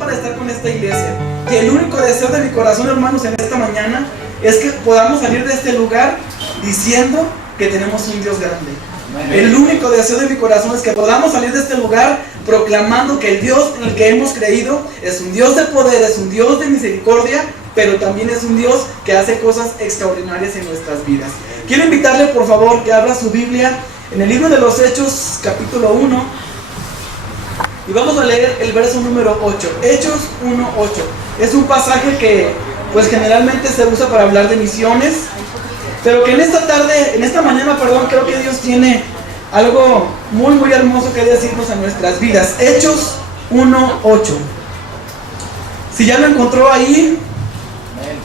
para estar con esta iglesia. Y el único deseo de mi corazón, hermanos, en esta mañana es que podamos salir de este lugar diciendo que tenemos un Dios grande. El único deseo de mi corazón es que podamos salir de este lugar proclamando que el Dios en el que hemos creído es un Dios de poder, es un Dios de misericordia, pero también es un Dios que hace cosas extraordinarias en nuestras vidas. Quiero invitarle, por favor, que abra su Biblia en el libro de los Hechos, capítulo 1, y vamos a leer el verso número 8. Hechos 1:8. Es un pasaje que pues generalmente se usa para hablar de misiones, pero que en esta mañana, creo que Dios tiene algo muy muy hermoso que decirnos en nuestras vidas. Hechos 1:8. Si ya lo encontró ahí,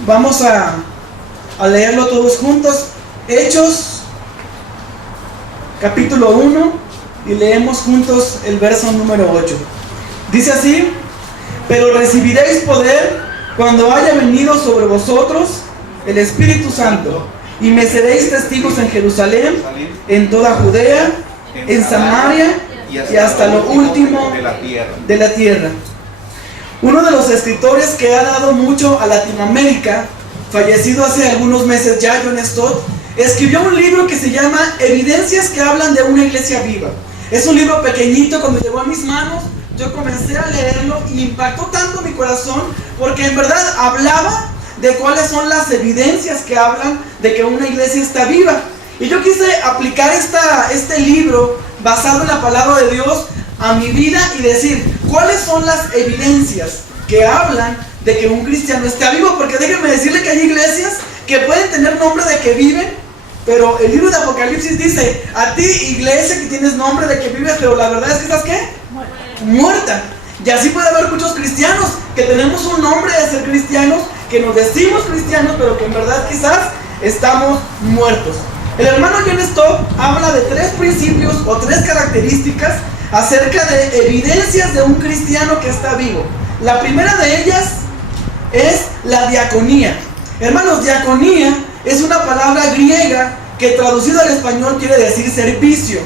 vamos a leerlo todos juntos. Hechos capítulo 1, y leemos juntos el verso número 8. Dice así: pero recibiréis poder cuando haya venido sobre vosotros el Espíritu Santo, y me seréis testigos en Jerusalén, en toda Judea, en Samaria y hasta lo último de la tierra. Uno de los escritores que ha dado mucho a Latinoamérica, fallecido hace algunos meses ya, John Stott, escribió un libro que se llama Evidencias que hablan de una iglesia viva. Es un libro pequeñito. Cuando llegó a mis manos, yo comencé a leerlo y impactó tanto mi corazón, porque en verdad hablaba de cuáles son las evidencias que hablan de que una iglesia está viva. Y yo quise aplicar este libro basado en la palabra de Dios a mi vida y decir, ¿cuáles son las evidencias que hablan de que un cristiano está vivo? Porque déjenme decirle que hay iglesias que pueden tener nombre de que viven, pero el libro de Apocalipsis dice: a ti, iglesia, que tienes nombre de que vives, pero la verdad es que estás ¿qué? Muerta. Y así puede haber muchos cristianos que tenemos un nombre de ser cristianos, que nos decimos cristianos, pero que en verdad quizás estamos muertos. El hermano John Stott habla de 3 principios o 3 características acerca de evidencias de un cristiano que está vivo. La primera de ellas es la diaconía. Hermanos, diaconía es una palabra griega que traducido al español quiere decir servicio.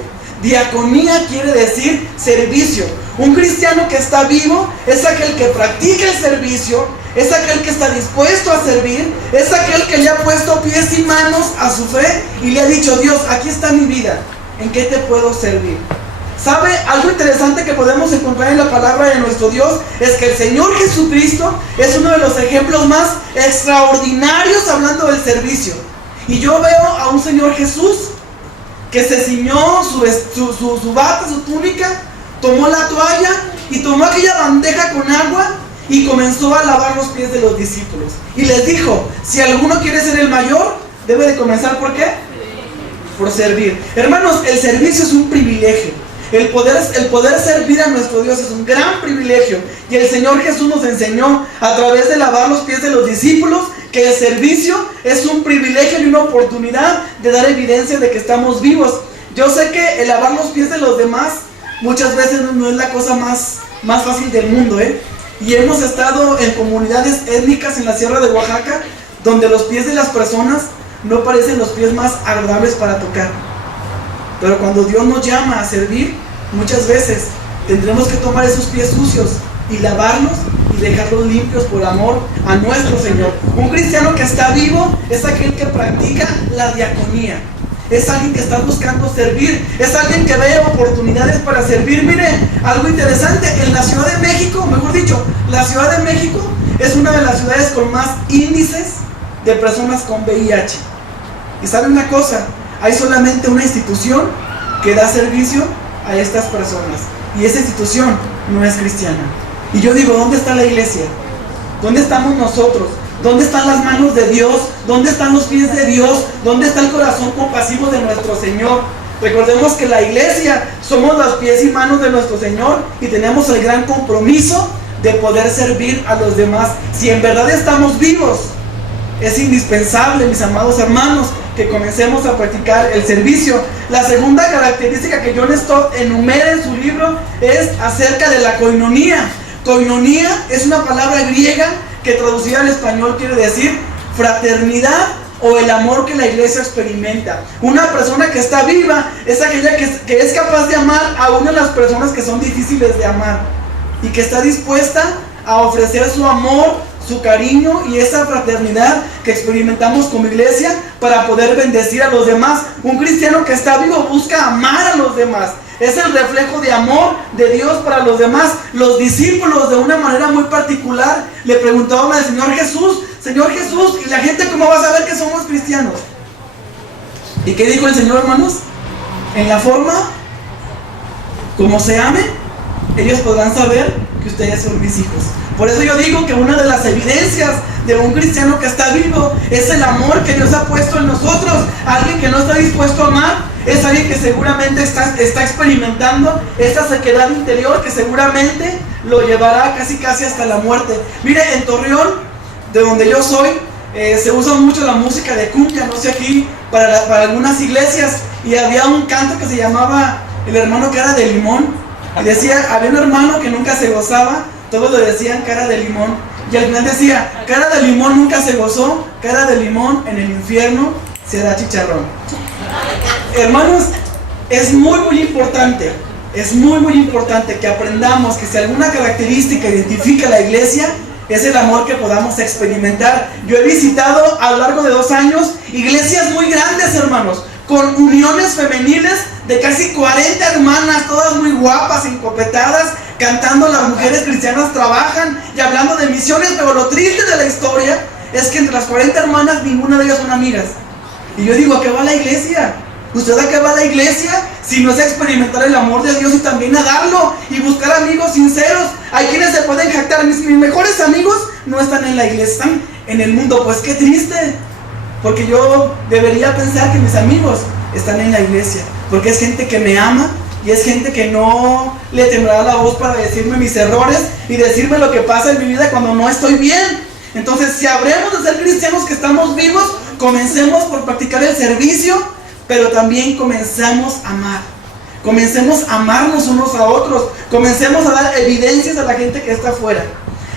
Diaconía quiere decir servicio. Un cristiano que está vivo es aquel que practica el servicio, es aquel que está dispuesto a servir, es aquel que le ha puesto pies y manos a su fe y le ha dicho: Dios, aquí está mi vida, ¿en qué te puedo servir? ¿Sabe? Algo interesante que podemos encontrar en la palabra de nuestro Dios es que el Señor Jesucristo es uno de los ejemplos más extraordinarios hablando del servicio. Y yo veo a un Señor Jesús que se ciñó su bata, su túnica, tomó la toalla y tomó aquella bandeja con agua y comenzó a lavar los pies de los discípulos. Y les dijo: si alguno quiere ser el mayor, debe de comenzar ¿por qué? Por servir. Hermanos, el servicio es un privilegio. El poder servir a nuestro Dios es un gran privilegio. Y el Señor Jesús nos enseñó a través de lavar los pies de los discípulos que el servicio es un privilegio y una oportunidad de dar evidencia de que estamos vivos. Yo sé que el lavar los pies de los demás muchas veces no es la cosa más fácil del mundo, Y hemos estado en comunidades étnicas en la Sierra de Oaxaca donde los pies de las personas no parecen los pies más agradables para tocar. Pero cuando Dios nos llama a servir, muchas veces tendremos que tomar esos pies sucios y lavarlos y dejarlos limpios por amor a nuestro Señor. Un cristiano que está vivo es aquel que practica la diaconía. Es alguien que está buscando servir. Es alguien que ve oportunidades para servir. Mire, algo interesante. En la Ciudad de México, mejor dicho, la Ciudad de México es una de las ciudades con más índices de personas con VIH. Y ¿sabe una cosa? Hay solamente una institución que da servicio a estas personas. Y esa institución no es cristiana. Y yo digo, ¿dónde está la iglesia? ¿Dónde estamos nosotros? ¿Dónde están las manos de Dios? ¿Dónde están los pies de Dios? ¿Dónde está el corazón compasivo de nuestro Señor? Recordemos que la iglesia somos los pies y manos de nuestro Señor y tenemos el gran compromiso de poder servir a los demás. Si en verdad estamos vivos, es indispensable, mis amados hermanos, que comencemos a practicar el servicio. La segunda característica que John Stott enumera en su libro es acerca de la koinonía. Koinonía es una palabra griega que traducida al español quiere decir fraternidad o el amor que la iglesia experimenta. Una persona que está viva es aquella que es capaz de amar a una de las personas que son difíciles de amar y que está dispuesta a ofrecer su amor, su cariño y esa fraternidad que experimentamos como iglesia para poder bendecir a los demás. Un cristiano que está vivo busca amar a los demás. Es el reflejo de amor de Dios para los demás. Los discípulos, de una manera muy particular, le preguntaban al Señor Jesús, ¿y la gente cómo va a saber que somos cristianos? ¿Y qué dijo el Señor, hermanos? En la forma como se amen, ellos podrán saber que ustedes son mis hijos. Por eso yo digo que una de las evidencias de un cristiano que está vivo es el amor que Dios ha puesto en nosotros. Alguien que no está dispuesto a amar es alguien que seguramente está experimentando esa sequedad interior que seguramente lo llevará casi hasta la muerte. Mire, en Torreón, de donde yo soy, se usa mucho la música de cumbia, no sé aquí, para algunas iglesias, y había un canto que se llamaba El hermano cara de limón, y decía, había un hermano que nunca se gozaba, todos le decían cara de limón, y al final decía, cara de limón nunca se gozó, cara de limón en el infierno se da chicharrón. Hermanos, es muy importante que aprendamos que si alguna característica identifica a la iglesia, es el amor que podamos experimentar. Yo he visitado a lo largo de 2 años iglesias muy grandes, hermanos, con uniones femeniles de casi 40 hermanas, todas muy guapas, encopetadas, cantando. Las mujeres cristianas trabajan y hablando de misiones, pero lo triste de la historia es que entre las 40 hermanas ninguna de ellas son amigas. Y yo digo, ¿a qué va la iglesia? ¿Usted a qué va la iglesia? Si no es a experimentar el amor de Dios y también a darlo y buscar amigos sinceros. Hay quienes se pueden jactar, mis mejores amigos no están en la iglesia, están en el mundo. Pues qué triste, porque yo debería pensar que mis amigos están en la iglesia, porque es gente que me ama y es gente que no le temblará la voz para decirme mis errores y decirme lo que pasa en mi vida cuando no estoy bien. Entonces, si habremos de ser cristianos que estamos vivos, comencemos por practicar el servicio, pero también comencemos a amar. Comencemos a amarnos unos a otros. Comencemos a dar evidencias a la gente que está afuera.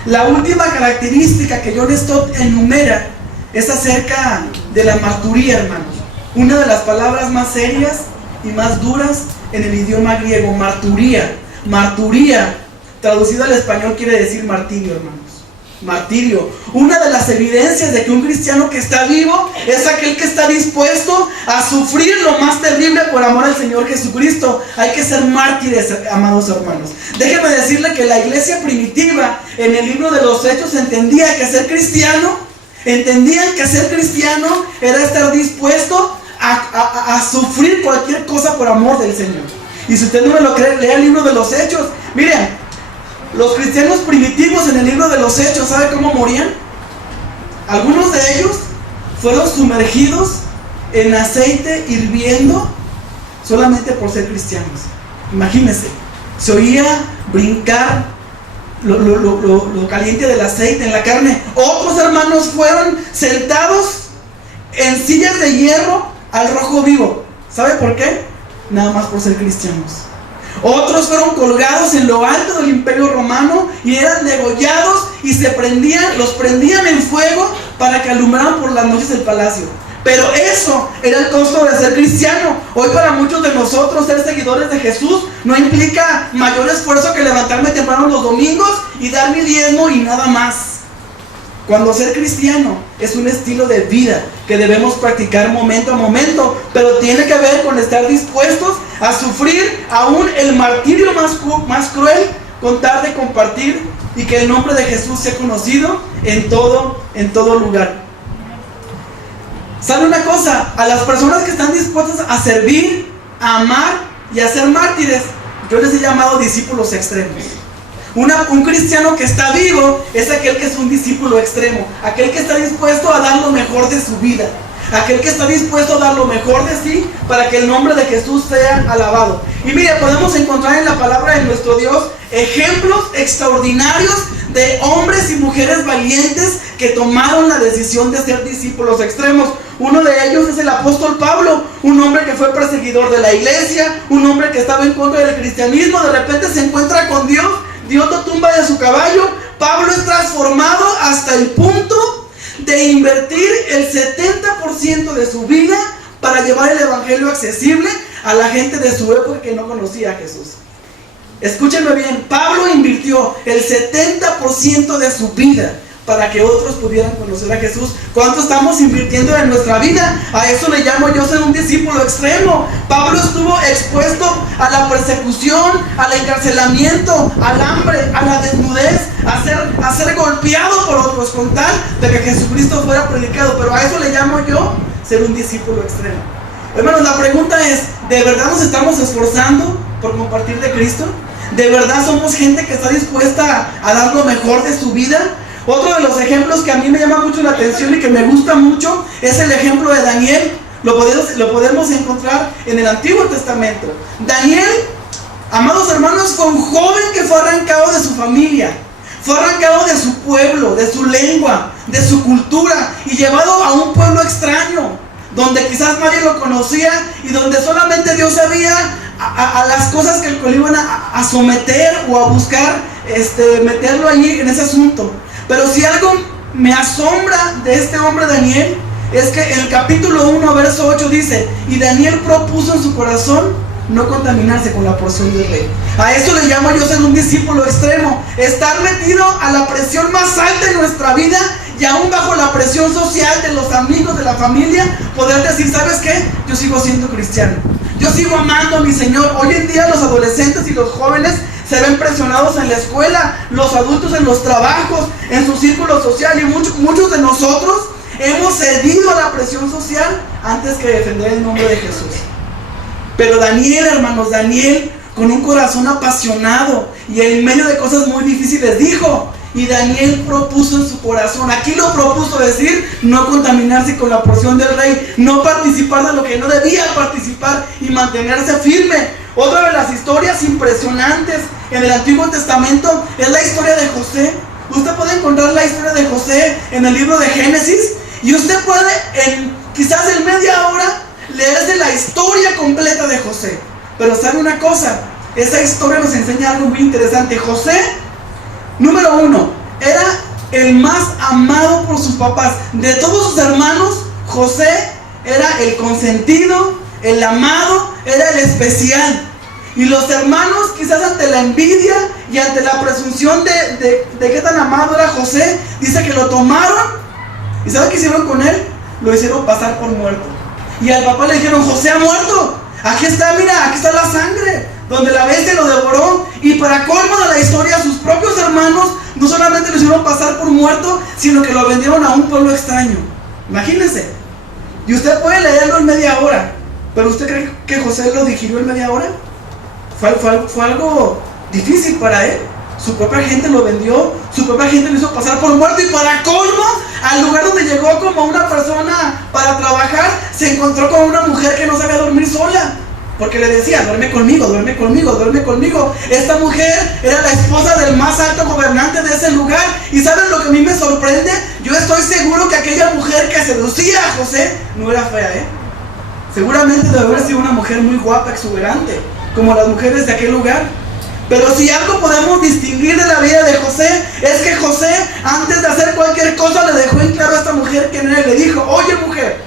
La última característica que John Stott enumera es acerca de la marturía, hermanos. Una de las palabras más serias y más duras en el idioma griego, marturía. Marturía, traducido al español, quiere decir martirio, hermanos. Martirio. Una de las evidencias de que un cristiano que está vivo es aquel que está dispuesto a sufrir lo más terrible por amor al Señor Jesucristo. Hay que ser mártires, amados hermanos. Déjenme decirle que la iglesia primitiva en el libro de los Hechos entendían que ser cristiano era estar dispuesto a sufrir cualquier cosa por amor del Señor. Y si usted no me lo cree, lea el libro de los Hechos. Miren, los cristianos primitivos en el libro de los Hechos, ¿sabe cómo morían? Algunos de ellos fueron sumergidos en aceite hirviendo solamente por ser cristianos. Imagínense, se oía brincar lo caliente del aceite en la carne. Otros hermanos fueron sentados en sillas de hierro al rojo vivo. ¿Sabe por qué? Nada más por ser cristianos. Otros fueron colgados en lo alto del Imperio Romano y eran degollados y los prendían en fuego para que alumbraran por las noches el palacio. Pero eso era el costo de ser cristiano. Hoy para muchos de nosotros ser seguidores de Jesús no implica mayor esfuerzo que levantarme temprano los domingos y dar mi diezmo y nada más. Cuando ser cristiano es un estilo de vida que debemos practicar momento a momento, pero tiene que ver con estar dispuestos a sufrir aún el martirio más cruel con tal de compartir y que el nombre de Jesús sea conocido en todo lugar. ¿Sabe una cosa? A las personas que están dispuestas a servir, a amar y a ser mártires, yo les he llamado discípulos extremos. Un cristiano que está vivo es aquel que es un discípulo extremo, aquel que está dispuesto a dar lo mejor de su vida, aquel que está dispuesto a dar lo mejor de sí para que el nombre de Jesús sea alabado. Y mire, podemos encontrar en la palabra de nuestro Dios ejemplos extraordinarios de hombres y mujeres valientes que tomaron la decisión de ser discípulos extremos. Uno de ellos es el apóstol Pablo, un hombre que fue perseguidor de la iglesia, un hombre que estaba en contra del cristianismo. De repente se encuentra con Dios, Dios lo tumba de su caballo. Pablo es transformado hasta el punto de invertir el 70% de su vida para llevar el evangelio accesible a la gente de su época que no conocía a Jesús. Escúchenme bien, Pablo invirtió el 70% de su vida para que otros pudieran conocer a Jesús. ¿Cuánto estamos invirtiendo en nuestra vida? A eso le llamo yo ser un discípulo extremo. Pablo estuvo expuesto a la persecución, al encarcelamiento, al hambre, a la desnudez, a ser golpeado por otros con tal de que Jesucristo fuera predicado. Pero a eso le llamo yo ser un discípulo extremo. Hermanos, la pregunta es, ¿de verdad nos estamos esforzando por compartir de Cristo? ¿De verdad somos gente que está dispuesta a dar lo mejor de su vida? Otro de los ejemplos que a mí me llama mucho la atención y que me gusta mucho es el ejemplo de Daniel. Lo podemos encontrar en el Antiguo Testamento. Daniel, amados hermanos, fue un joven que fue arrancado de su familia, fue arrancado de su pueblo, de su lengua, de su cultura y llevado a un pueblo extraño, donde quizás nadie lo conocía y donde solamente Dios sabía a las cosas que lo iban a someter o a buscar meterlo allí en ese asunto. Pero si algo me asombra de este hombre Daniel, es que en el capítulo 1, verso 8 dice: y Daniel propuso en su corazón no contaminarse con la porción del rey. A eso le llamo yo ser un discípulo extremo, estar metido a la presión más alta de nuestra vida y aún bajo la presión social de los amigos, de la familia, poder decir: ¿sabes qué? Yo sigo siendo cristiano, yo sigo amando a mi Señor. Hoy en día los adolescentes y los jóvenes se ven presionados en la escuela, los adultos en los trabajos, en su círculo social, y muchos de nosotros hemos cedido a la presión social antes que defender el nombre de Jesús. Pero Daniel, hermanos, Daniel, con un corazón apasionado y en medio de cosas muy difíciles, dijo, y Daniel propuso en su corazón, aquí lo propuso decir, no contaminarse con la porción del rey, no participar de lo que no debía participar y mantenerse firme. Otra de las historias impresionantes en el Antiguo Testamento es la historia de José. Usted puede encontrar la historia de José en el libro de Génesis, y usted puede quizás en media hora leerse la historia completa de José. Pero ¿sabe una cosa? Esa historia nos enseña algo muy interesante. José, número 1, era el más amado por sus papás. De todos sus hermanos, José era el consentido, el amado, era el especial. Y los hermanos, quizás ante la envidia y ante la presunción de qué tan amado era José, dice que lo tomaron. ¿Y sabe qué hicieron con él? Lo hicieron pasar por muerto. Y al papá le dijeron: José ha muerto. Aquí está, mira, aquí está la sangre, donde la bestia lo devoró. Y para colmo de la historia, sus propios hermanos no solamente lo hicieron pasar por muerto, sino que lo vendieron a un pueblo extraño. Imagínense. Y usted puede leerlo en media hora, pero ¿usted cree que José lo digirió en media hora? Fue algo difícil para él. Su propia gente lo vendió, su propia gente lo hizo pasar por muerto, y para colmo, al lugar donde llegó como una persona para trabajar, se encontró con una mujer que no sabía dormir sola, porque le decía: duerme conmigo, duerme conmigo, duerme conmigo. Esta mujer era la esposa del más alto gobernante de ese lugar. ¿Y saben lo que a mí me sorprende? Yo estoy seguro que aquella mujer que seducía a José no era fea, seguramente debe haber sido una mujer muy guapa, exuberante, como las mujeres de aquel lugar. Pero si algo podemos distinguir de la vida de José, es que José, antes de hacer cualquier cosa, le dejó en claro a esta mujer que le dijo: oye, mujer,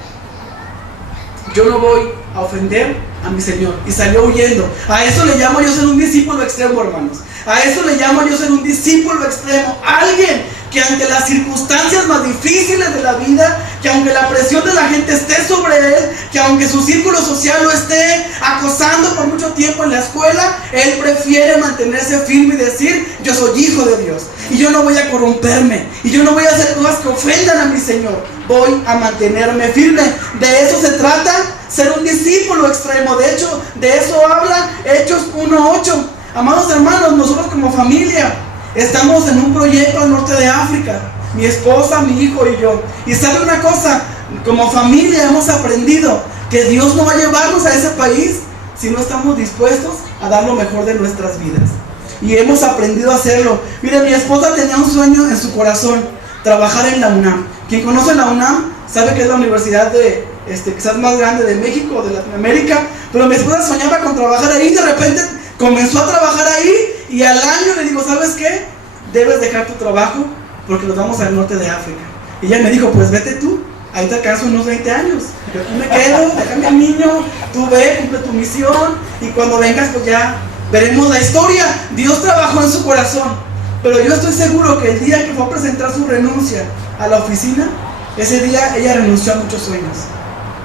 yo no voy a ofender a mi Señor. Y salió huyendo. A eso le llamo yo ser un discípulo extremo, hermanos. A eso le llamo yo ser un discípulo extremo. Alguien que ante las circunstancias más difíciles de la vida, que aunque la presión de la gente esté sobre él, que aunque su círculo social lo esté acosando por mucho tiempo en la escuela, él prefiere mantenerse firme y decir: yo soy hijo de Dios, y yo no voy a corromperme, y yo no voy a hacer cosas que ofendan a mi Señor. Voy a mantenerme firme. De eso se trata ser un discípulo extremo. De hecho, de eso habla Hechos 1:8. Amados hermanos, nosotros como familia estamos en un proyecto al norte de África, mi esposa, mi hijo y yo. Y sabe una cosa, como familia hemos aprendido que Dios no va a llevarnos a ese país si no estamos dispuestos a dar lo mejor de nuestras vidas. Y hemos aprendido a hacerlo. Mire, mi esposa tenía un sueño en su corazón: trabajar en la UNAM. Quien conoce la UNAM sabe que es la universidad quizás más grande de México o de Latinoamérica. Pero mi esposa soñaba con trabajar ahí. De repente comenzó a trabajar ahí, y al año le digo: ¿sabes qué? Debes dejar tu trabajo porque nos vamos al norte de África. Y ella me dijo: pues vete tú, ahí te alcanzo unos 20 años. Yo me quedo, déjame al niño, tú ve, cumple tu misión, y cuando vengas pues ya Veremos la historia. Dios trabajó en su corazón, pero yo estoy seguro que el día que fue a presentar su renuncia a la oficina, ese día ella renunció a muchos sueños,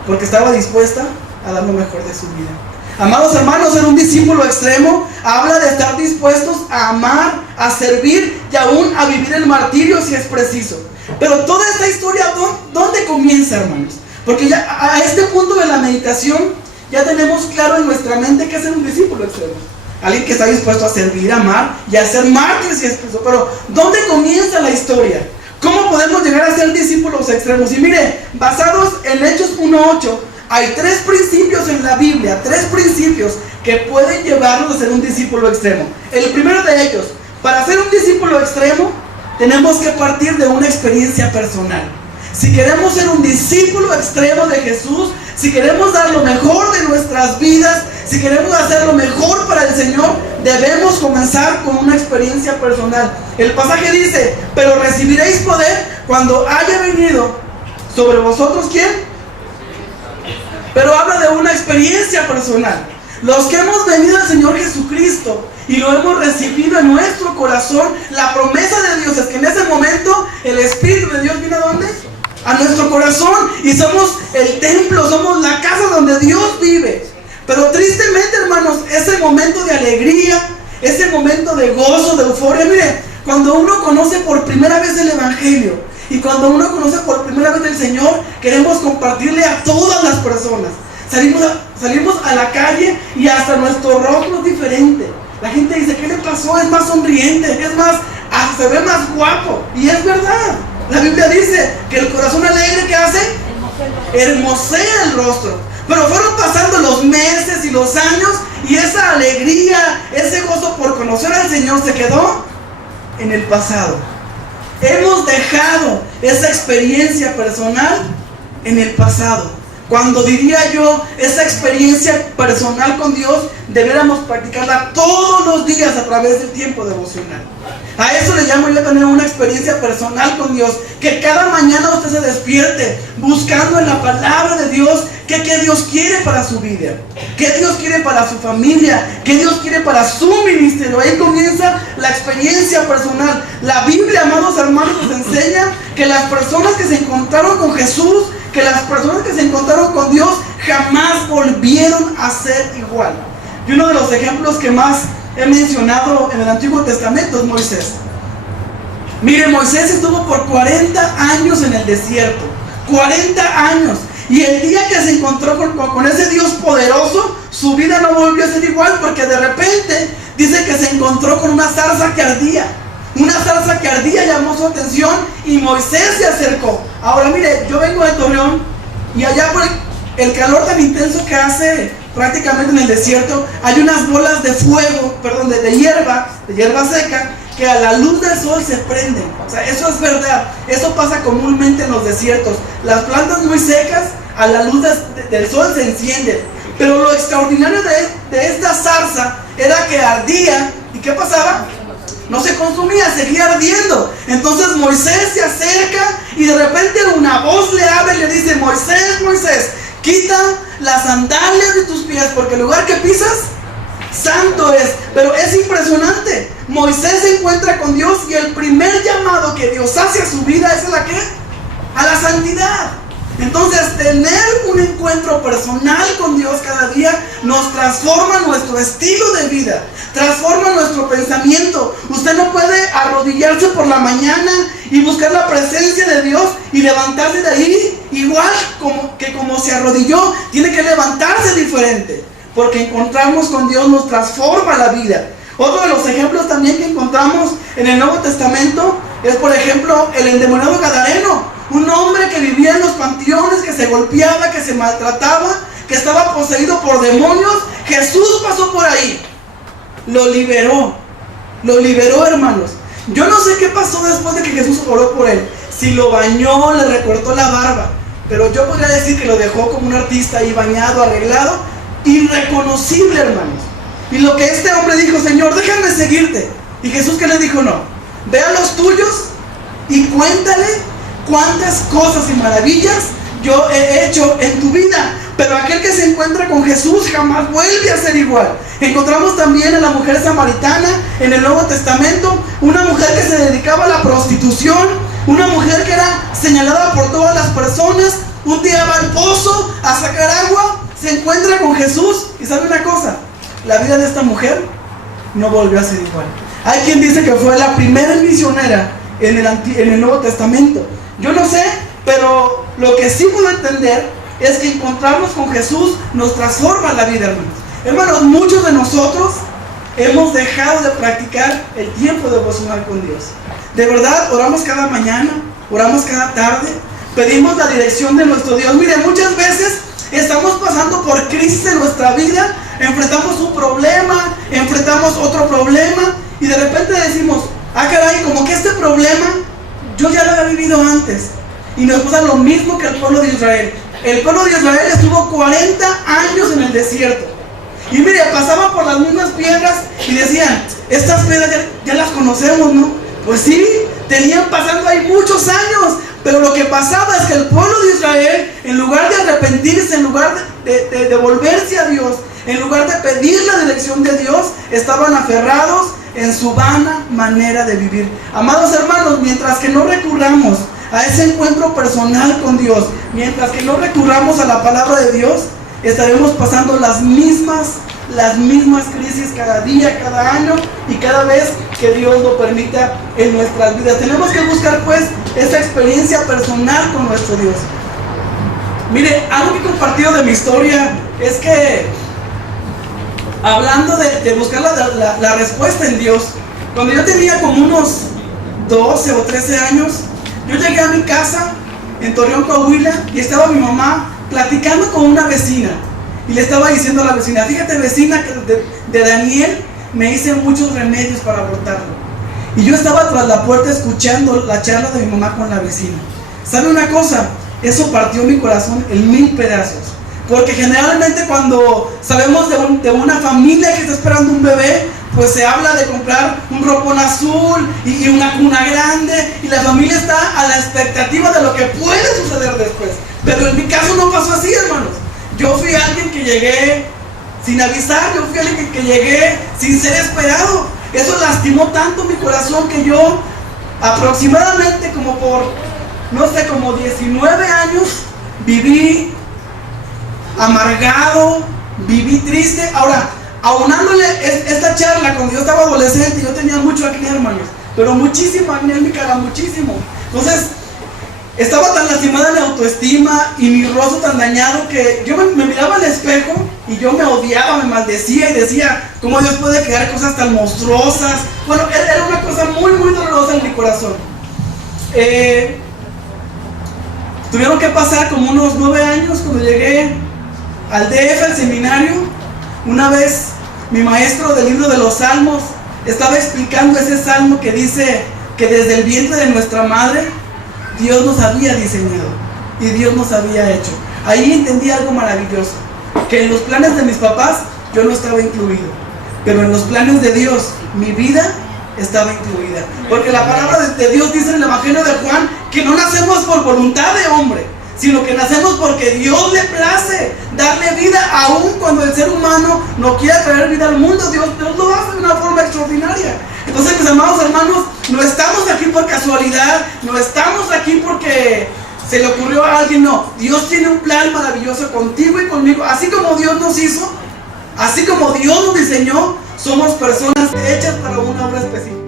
porque estaba dispuesta a dar lo mejor de su vida. Amados hermanos, ser un discípulo extremo habla de estar dispuestos a amar, a servir y aún a vivir el martirio si es preciso. Pero toda esta historia, ¿dónde comienza, hermanos? Porque ya a este punto de la meditación ya tenemos claro en nuestra mente que es ser un discípulo extremo. Alguien que está dispuesto a servir, a amar y a ser mártir si es preciso. Pero ¿dónde comienza la historia? ¿Cómo podemos llegar a ser discípulos extremos? Y mire, basados en Hechos 1:8, hay 3 principios en la Biblia, 3 principios que pueden llevarnos a ser un discípulo extremo. El primero de ellos, para ser un discípulo extremo, tenemos que partir de una experiencia personal. Si queremos ser un discípulo extremo de Jesús, si queremos dar lo mejor de nuestras vidas, si queremos hacer lo mejor para el Señor, debemos comenzar con una experiencia personal. El pasaje dice, pero recibiréis poder cuando haya venido sobre vosotros, ¿quién? Pero habla de una experiencia personal. Los que hemos venido al Señor Jesucristo y lo hemos recibido en nuestro corazón, la promesa de Dios es que en ese momento el Espíritu de Dios viene ¿a dónde? A nuestro corazón, y somos el templo, somos la casa donde Dios vive. Pero tristemente, hermanos, ese momento de alegría, ese momento de gozo, de euforia, mire, cuando uno conoce por primera vez el Evangelio y cuando uno conoce por primera vez el Señor, queremos compartirle a todas las personas. Salimos a la calle y hasta nuestro rostro es diferente. La gente dice, ¿qué le pasó? Es más sonriente, es más, se ve más guapo. Y es verdad. La Biblia dice que el corazón alegre, ¿qué hace? Hermosea el rostro. Pero fueron pasando los meses y los años y esa alegría, ese gozo por conocer al Señor se quedó en el pasado. Hemos dejado esa experiencia personal en el pasado. Cuando diría yo, esa experiencia personal con Dios, deberíamos practicarla todos los días a través del tiempo devocional. A eso le llamo yo tener una experiencia personal con Dios. Que cada mañana usted se despierte buscando en la palabra de Dios qué Dios quiere para su vida, qué Dios quiere para su familia, qué Dios quiere para su ministerio. Ahí comienza la experiencia personal. La Biblia, amados hermanos, nos enseña que las personas que se encontraron con Jesús, que las personas que se encontraron con Dios, jamás volvieron a ser igual. Y uno de los ejemplos que más he mencionado en el Antiguo Testamento es Moisés. Mire, Moisés estuvo por 40 años en el desierto. 40 años. Y el día que se encontró con ese Dios poderoso, su vida no volvió a ser igual, porque de repente dice que se encontró con una zarza que ardía. Una zarza que ardía llamó su atención y Moisés se acercó. Ahora mire, yo vengo de Torreón y allá por el calor tan intenso que hace prácticamente en el desierto, hay unas bolas de fuego, de hierba seca, que a la luz del sol se prenden. O sea, eso es verdad. Eso pasa comúnmente en los desiertos. Las plantas muy secas, a la luz del sol se encienden. Pero lo extraordinario de esta zarza era que ardía. ¿Y qué pasaba? No se consumía, seguía ardiendo. Entonces Moisés se acerca y de repente una voz le habla y le dice, Moisés, Moisés, quita las sandalias de tus pies, porque el lugar que pisas, santo es. Pero es impresionante. Moisés se encuentra con Dios y el primer llamado que Dios hace a su vida es a la ¿qué? A la santidad. Entonces, tener un encuentro personal con Dios cada día nos transforma nuestro estilo de vida, transforma nuestro pensamiento. Usted no puede arrodillarse por la mañana y buscar la presencia de Dios y levantarse de ahí igual como se arrodilló. Tiene que levantarse diferente, porque encontrarnos con Dios nos transforma la vida. Otro de los ejemplos también que encontramos en el Nuevo Testamento es, por ejemplo, el endemoniado gadareno. Un hombre que vivía en los panteones, que se golpeaba, que se maltrataba, que estaba poseído por demonios. Jesús pasó por ahí. Lo liberó, hermanos. Yo no sé qué pasó después de que Jesús oró por él. Si lo bañó, le recortó la barba. Pero yo podría decir que lo dejó como un artista ahí bañado, arreglado, irreconocible, hermanos. Y lo que este hombre dijo, Señor, déjame seguirte. Y Jesús, ¿qué le dijo? No. Ve a los tuyos y cuéntale cuántas cosas y maravillas yo he hecho en tu vida. pero aquel que se encuentra con Jesús jamás vuelve a ser igual. Encontramos también a la mujer samaritana en el Nuevo Testamento, una mujer que se dedicaba a la prostitución, una mujer que era señalada por todas las personas. Un día va al pozo a sacar agua, se encuentra con Jesús y ¿sabe una cosa? La vida de esta mujer no volvió a ser igual. Hay quien dice que fue la primera misionera en el Nuevo Testamento. Yo no sé, pero lo que sí puedo entender es que encontrarnos con Jesús nos transforma la vida, hermanos. Hermanos, muchos de nosotros hemos dejado de practicar el tiempo devocional con Dios. De verdad, oramos cada mañana, oramos cada tarde, pedimos la dirección de nuestro Dios. Mire, muchas veces estamos pasando por crisis en nuestra vida, enfrentamos un problema, enfrentamos otro problema, y de repente decimos, ah caray, como que este problema yo ya lo había vivido antes. Y nos pasa lo mismo que el pueblo de Israel. El pueblo de Israel estuvo 40 años en el desierto. Y mire, pasaban por las mismas piedras y decían, estas piedras ya las conocemos, ¿no? Pues sí, tenían pasando ahí muchos años. Pero lo que pasaba es que el pueblo de Israel, en lugar de arrepentirse, en lugar de volverse a Dios, en lugar de pedir la dirección de Dios, estaban aferrados en su vana manera de vivir. Amados hermanos, mientras que no recurramos a ese encuentro personal con Dios, mientras que no recurramos a la palabra de Dios, estaremos pasando las mismas crisis cada día, cada año y cada vez que Dios lo permita en nuestras vidas. Tenemos que buscar pues esa experiencia personal con nuestro Dios. Mire, algo que he compartido de mi historia es que, hablando de buscar la respuesta en Dios, cuando yo tenía como unos 12 o 13 años, yo llegué a mi casa en Torreón, Coahuila, y estaba mi mamá platicando con una vecina. Y le estaba diciendo a la vecina, fíjate vecina, que de Daniel me hice muchos remedios para abortarlo. Y yo estaba tras la puerta escuchando la charla de mi mamá con la vecina. ¿Sabe una cosa? Eso partió mi corazón en 1000 pedazos. Porque generalmente cuando sabemos de una familia que está esperando un bebé, pues se habla de comprar un ropón azul y una cuna grande, y la familia está a la expectativa de lo que puede suceder después. Pero en mi caso no pasó así, hermanos. Yo fui alguien que llegué sin avisar, yo fui alguien que llegué sin ser esperado. Eso lastimó tanto mi corazón que yo aproximadamente como por, no sé, como 19 años viví amargado, viví triste. Ahora, aunándole esta charla, cuando yo estaba adolescente, yo tenía mucho acné, hermanos, pero muchísimo acné en mi cara, muchísimo. Entonces, estaba tan lastimada mi autoestima y mi rostro tan dañado que yo me miraba al espejo y yo me odiaba, me maldecía y decía, ¿cómo Dios puede crear cosas tan monstruosas? Bueno, era una cosa muy, muy dolorosa en mi corazón. Tuvieron que pasar como unos 9 años cuando llegué al DF, al seminario. Una vez mi maestro del libro de los Salmos estaba explicando ese salmo que dice que desde el vientre de nuestra madre Dios nos había diseñado y Dios nos había hecho. Ahí entendí algo maravilloso, que en los planes de mis papás yo no estaba incluido, pero en los planes de Dios mi vida estaba incluida. Porque la palabra de Dios dice en el Evangelio de Juan que no nacemos por voluntad de hombre, sino que nacemos porque Dios le place darle vida, aun cuando el ser humano no quiera traer vida al mundo. Dios lo hace de una forma extraordinaria. Entonces, mis amados hermanos, no estamos aquí por casualidad, no estamos aquí porque se le ocurrió a alguien, no. Dios tiene un plan maravilloso contigo y conmigo. Así como Dios nos hizo, así como Dios nos diseñó, somos personas hechas para una obra específica.